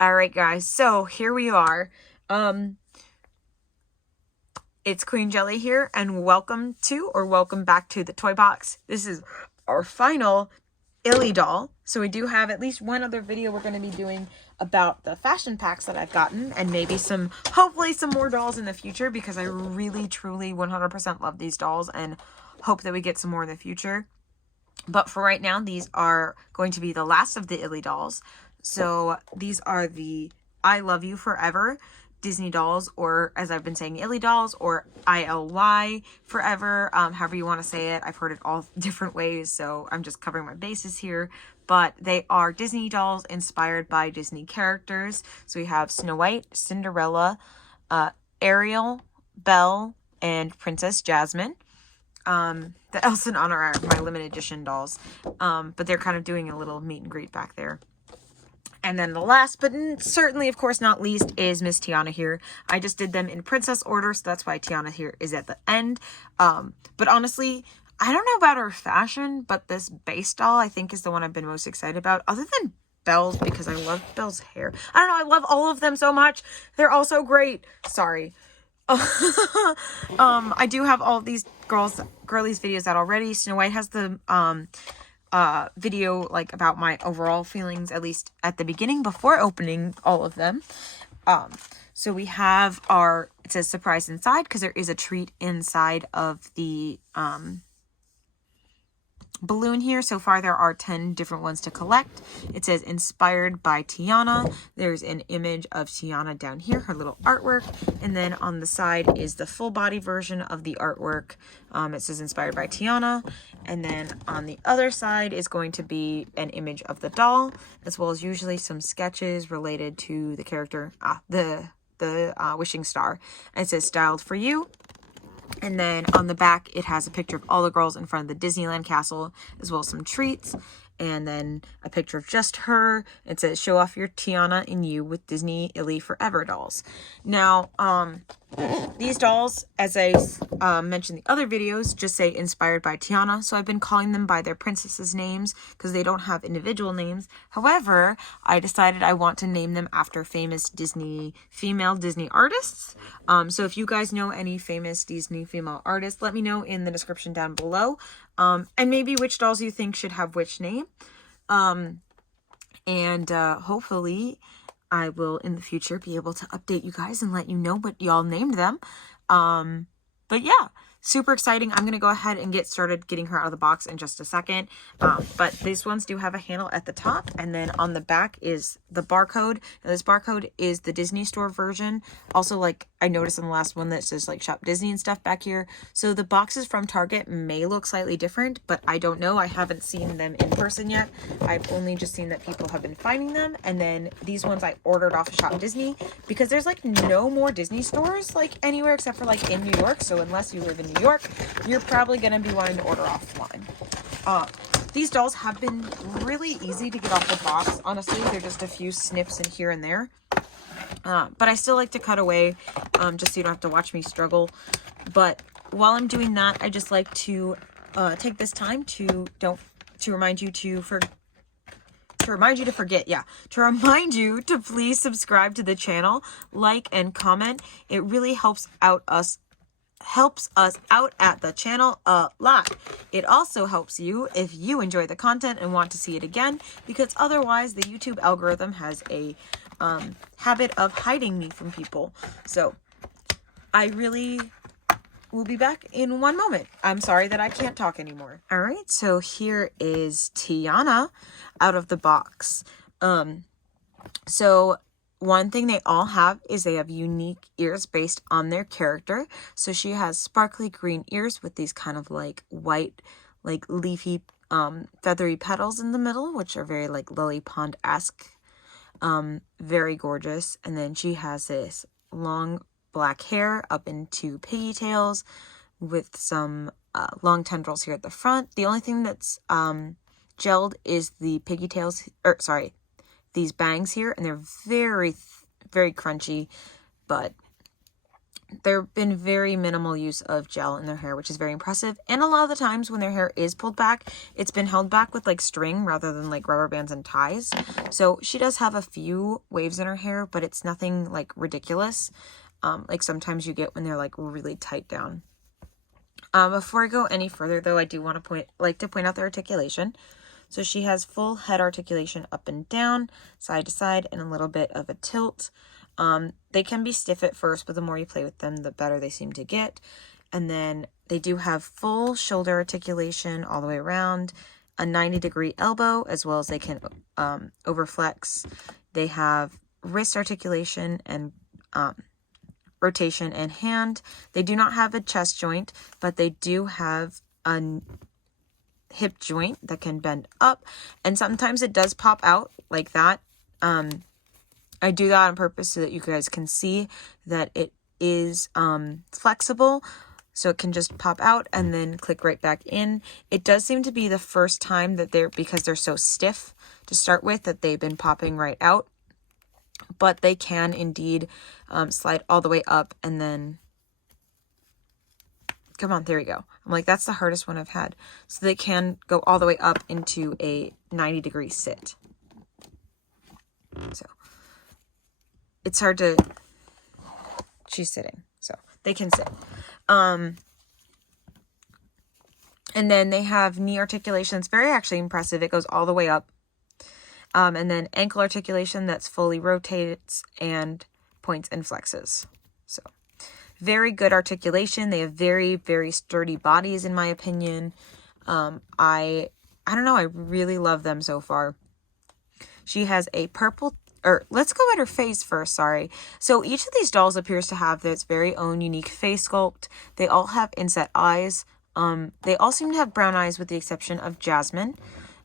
All right, guys. So here we are. It's Queen Jelly here, and welcome back to the toy box. This is our final ILY doll. So we do have at least one other video we're going to be doing about the fashion packs that I've gotten, and maybe hopefully some more dolls in the future, because I really, truly, 100% love these dolls and hope that we get some more in the future. But for right now, these are going to be the last of the ILY dolls. So these are the I Love You Forever Disney dolls, or as I've been saying, ILY dolls, or ILY forever, however you want to say it. I've heard it all different ways, so I'm just covering my bases here. But they are Disney dolls inspired by Disney characters. So we have Snow White, Cinderella, Ariel, Belle, and Princess Jasmine. The Elsa and Anna are my limited edition dolls, but they're kind of doing a little meet and greet back there. And then the last, but certainly, of course, not least, is Miss Tiana here. I just did them in princess order, so that's why Tiana here is at the end. But honestly, I don't know about her fashion, but this base doll, I think, is the one I've been most excited about, other than Belle's, because I love Belle's hair. I don't know, I love all of them so much. They're all so great. Sorry. I do have all of these girlies videos out already. Snow White has the video like about my overall feelings, at least at the beginning before opening all of them. So we have it says surprise inside, because there is a treat inside of the balloon here. So far there are 10 different ones to collect. It says inspired by Tiana. There's an image of Tiana down here, her little artwork, and then on the side is the full body version of the artwork. It says inspired by Tiana, and then on the other side is going to be an image of the doll, as well as usually some sketches related to the character, the wishing star. And it says styled for you. And then on the back, it has a picture of all the girls in front of the Disneyland castle, as well as some treats. And then a picture of just her. It says, show off your Tiana and you with Disney ILY Forever dolls. Now, these dolls, as I mentioned in the other videos, just say inspired by Tiana. So I've been calling them by their princesses' names, because they don't have individual names. However, I decided I want to name them after famous female Disney artists. So if you guys know any famous Disney female artists, let me know in the description down below. And maybe which dolls you think should have which name. Hopefully I will in the future be able to update you guys and let you know what y'all named them. But yeah, super exciting. I'm going to go ahead and get started getting her out of the box in just a second. But these ones do have a handle at the top, and then on the back is the barcode. Now, this barcode is the Disney store version. Also, like I noticed in the last one that says like ShopDisney and stuff back here. So the boxes from Target may look slightly different, but I don't know. I haven't seen them in person yet. I've only just seen that people have been finding them. And then these ones I ordered off of ShopDisney, because there's like no more Disney stores like anywhere except for like in New York. So unless you live in New York, you're probably going to be wanting to order offline. These dolls have been really easy to get off the box. Honestly, they're just a few snips in here and there. But I still like to cut away, just so you don't have to watch me struggle. But while I'm doing that, I just like to take this time to remind you to please subscribe to the channel, like and comment. It really helps us out at the channel a lot. It also helps you if you enjoy the content and want to see it again, because otherwise the YouTube algorithm has a habit of hiding me from people. So I really will be back in one moment. I'm sorry that I can't talk anymore. All right, so here is Tiana out of the box. So one thing they all have is they have unique ears based on their character. So she has sparkly green ears with these kind of like white, like leafy, feathery petals in the middle, which are very like lily pond-esque. Very gorgeous. And then she has this long black hair up into pigtails with some long tendrils here at the front. The only thing that's gelled is the pigtails, these bangs here, and they're very, very crunchy, but there have been very minimal use of gel in their hair, which is very impressive. And a lot of the times when their hair is pulled back, it's been held back with like string rather than like rubber bands and ties. So she does have a few waves in her hair, but it's nothing like ridiculous. Like sometimes you get when they're like really tight down. Before I go any further though, I do want to point out the articulation. So she has full head articulation up and down, side to side, and a little bit of a tilt. They can be stiff at first, but the more you play with them, the better they seem to get. And then they do have full shoulder articulation all the way around, a 90-degree elbow, as well as they can overflex. They have wrist articulation and rotation and hand. They do not have a chest joint, but they do have a hip joint that can bend up, and sometimes it does pop out like that. I do that on purpose so that you guys can see that it is flexible, so it can just pop out and then click right back in. It does seem to be the first time that because they're so stiff to start with, that they've been popping right out, but they can indeed slide all the way up and then come on, there we go. I'm like, that's the hardest one I've had. So they can go all the way up into a 90-degree sit. So it's hard to, she's sitting, so they can sit. And then they have knee articulation. It's very actually impressive. It goes all the way up. And then ankle articulation that's fully rotates and points and flexes. So very good articulation. They have very, very sturdy bodies, in my opinion. I don't know. I really love them so far. She has a purple, or let's go at her face first. Sorry. So each of these dolls appears to have its very own unique face sculpt. They all have inset eyes. They all seem to have brown eyes with the exception of Jasmine.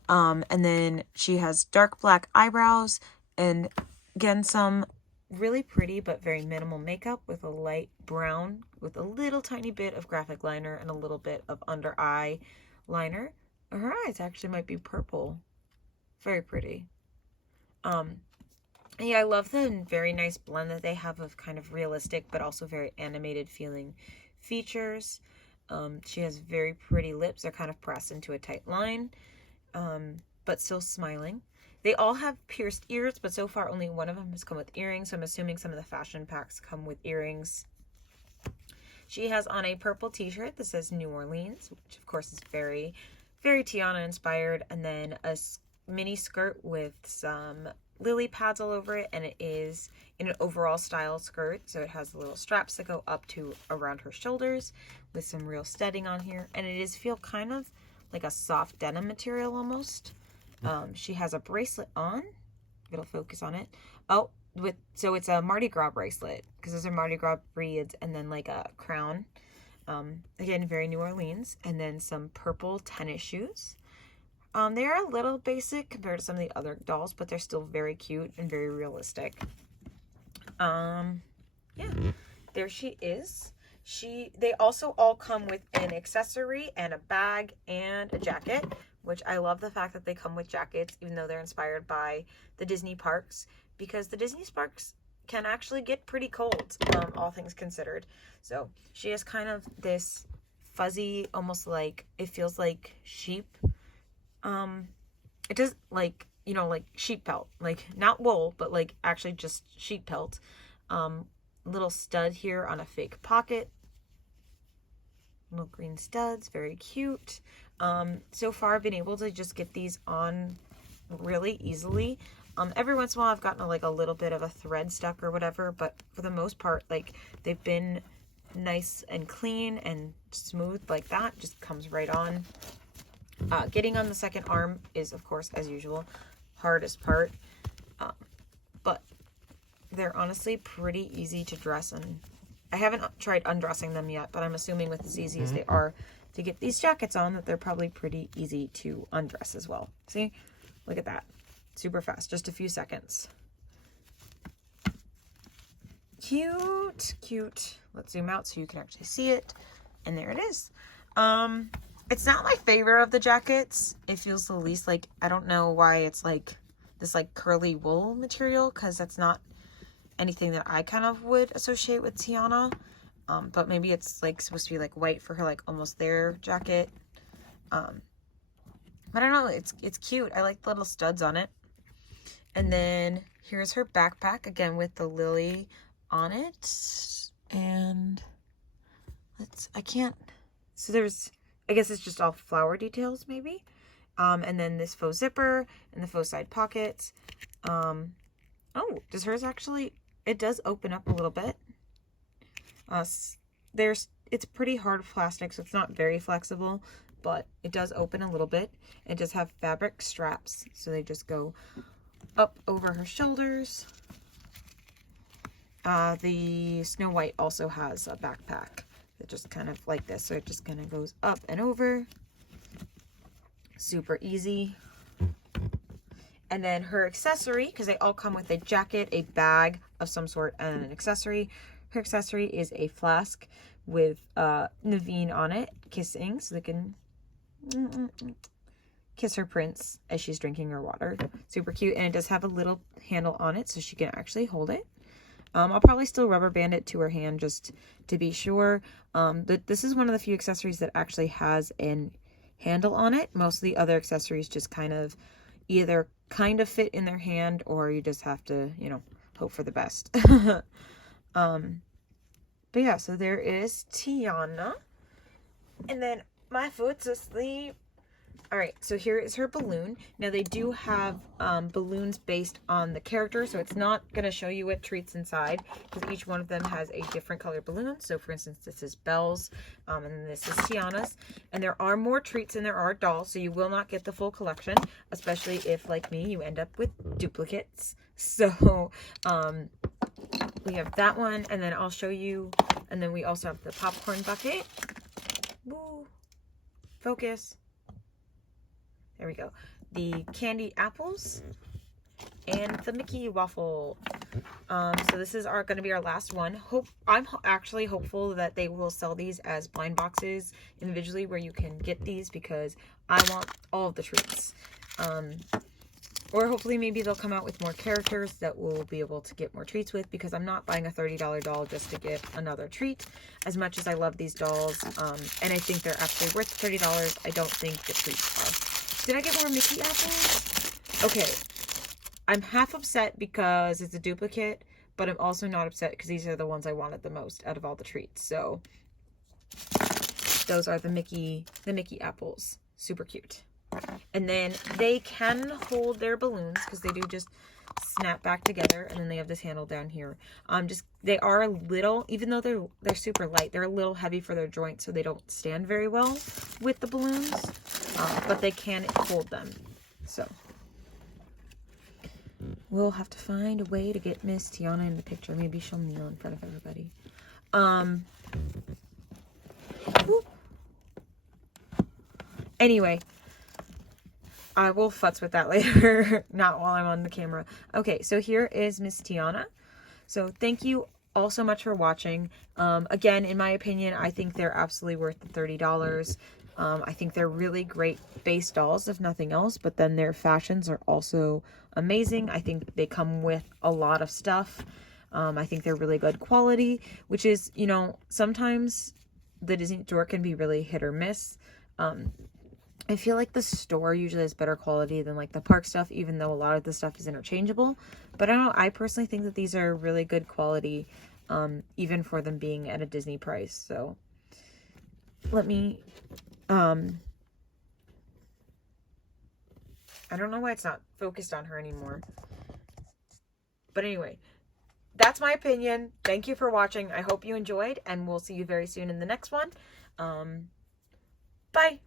And then she has dark black eyebrows and again, some really pretty but very minimal makeup with a light brown with a little tiny bit of graphic liner and a little bit of under eye liner. Her eyes actually might be purple. Very pretty. Yeah, I love the very nice blend that they have of kind of realistic but also very animated feeling features. She has very pretty lips. They're kind of pressed into a tight line, but still smiling. They all have pierced ears, but so far only one of them has come with earrings, so I'm assuming some of the fashion packs come with earrings. She has on a purple t-shirt that says New Orleans, which of course is very, very Tiana inspired, and then a mini skirt with some lily pads all over it, and it is in an overall style skirt, so it has the little straps that go up to around her shoulders with some real studding on here, and it is feel kind of like a soft denim material almost. She has a bracelet on. It'll focus on it. Oh, so it's a Mardi Gras bracelet because those are Mardi Gras beads, and then like a crown. Again, very New Orleans, and then some purple tennis shoes. They are a little basic compared to some of the other dolls, but they're still very cute and very realistic. Yeah, there she is. They also all come with an accessory and a bag and a jacket, which I love the fact that they come with jackets, even though they're inspired by the Disney parks, because the Disney parks can actually get pretty cold, all things considered. So she has kind of this fuzzy, almost like, it feels like sheep. It does like, like sheep pelt, like not wool, but like actually just sheep pelt. Little stud here on a fake pocket. Little green studs, very cute. So far I've been able to just get these on really easily. Every once in a while I've gotten like a little bit of a thread stuck or whatever, but for the most part, like they've been nice and clean and smooth like that. Just comes right on. Getting on the second arm is, of course, as usual, hardest part. But they're honestly pretty easy to dress, and I haven't tried undressing them yet, but I'm assuming with as easy as they are to get these jackets on that they're probably pretty easy to undress as well. See? Look at that. Super fast. Just a few seconds. Cute. Cute. Let's zoom out so you can actually see it. And there it is. It's not my favorite of the jackets. It feels the least like, I don't know why it's like this like curly wool material, because that's not anything that I kind of would associate with Tiana. But maybe it's like supposed to be like white for her like almost there jacket. But I don't know, it's cute. I like the little studs on it. And then here's her backpack again with the lily on it. And so there's, I guess it's just all flower details maybe. And then this faux zipper and the faux side pockets. Oh, does hers actually, it does open up a little bit. It's pretty hard plastic, so it's not very flexible, but it does open a little bit. It does have fabric straps, so they just go up over her shoulders. The Snow White also has a backpack that just kind of like this, so it just kind of goes up and over. Super easy. And then her accessory, because they all come with a jacket, a bag of some sort, and an accessory. Her accessory is a flask with Naveen on it, kissing, so they can kiss her prince as she's drinking her water. Super cute, and it does have a little handle on it, so she can actually hold it. I'll probably still rubber band it to her hand just to be sure. This is one of the few accessories that actually has an handle on it. Most of the other accessories just kind of either kind of fit in their hand, or you just have to, you know, hope for the best. But yeah, so there is Tiana. And then my foot's asleep. Alright, so here is her balloon. Now they do have balloons based on the character, so it's not going to show you what treats inside, because each one of them has a different color balloon. So for instance, this is Belle's, and then this is Tiana's. And there are more treats than there are dolls, so you will not get the full collection, especially if, like me, you end up with duplicates. So we have that one, and then I'll show you, and then we also have the popcorn bucket. Woo! Focus. There we go. The candy apples and the Mickey waffle. So this is going to be our last one. I'm actually hopeful that they will sell these as blind boxes individually, where you can get these, because I want all of the treats. Or hopefully maybe they'll come out with more characters that we'll be able to get more treats with, because I'm not buying a $30 doll just to get another treat. As much as I love these dolls, and I think they're actually worth $30, I don't think the treats are. Did I get more Mickey apples? Okay. I'm half upset because it's a duplicate, but I'm also not upset because these are the ones I wanted the most out of all the treats. So those are the Mickey apples. Super cute. And then they can hold their balloons, because they do just snap back together, and then they have this handle down here. They are a little, even though they're super light, they're a little heavy for their joints, so they don't stand very well with the balloons, but they can hold them. So we'll have to find a way to get Miss Tiana in the picture. Maybe she'll kneel in front of everybody. Anyway, I will futz with that later, not while I'm on the camera. Okay, so here is Miss Tiana. So thank you all so much for watching. Again, in my opinion, I think they're absolutely worth the $30. I think they're really great base dolls, if nothing else, but then their fashions are also amazing. I think they come with a lot of stuff. I think they're really good quality, which is, you know, sometimes the Disney store can be really hit or miss. I feel like the store usually has better quality than like the park stuff, even though a lot of the stuff is interchangeable. But I don't know, I personally think that these are really good quality, even for them being at a Disney price. So let me, I don't know why it's not focused on her anymore. But anyway, that's my opinion. Thank you for watching. I hope you enjoyed, and we'll see you very soon in the next one. Bye.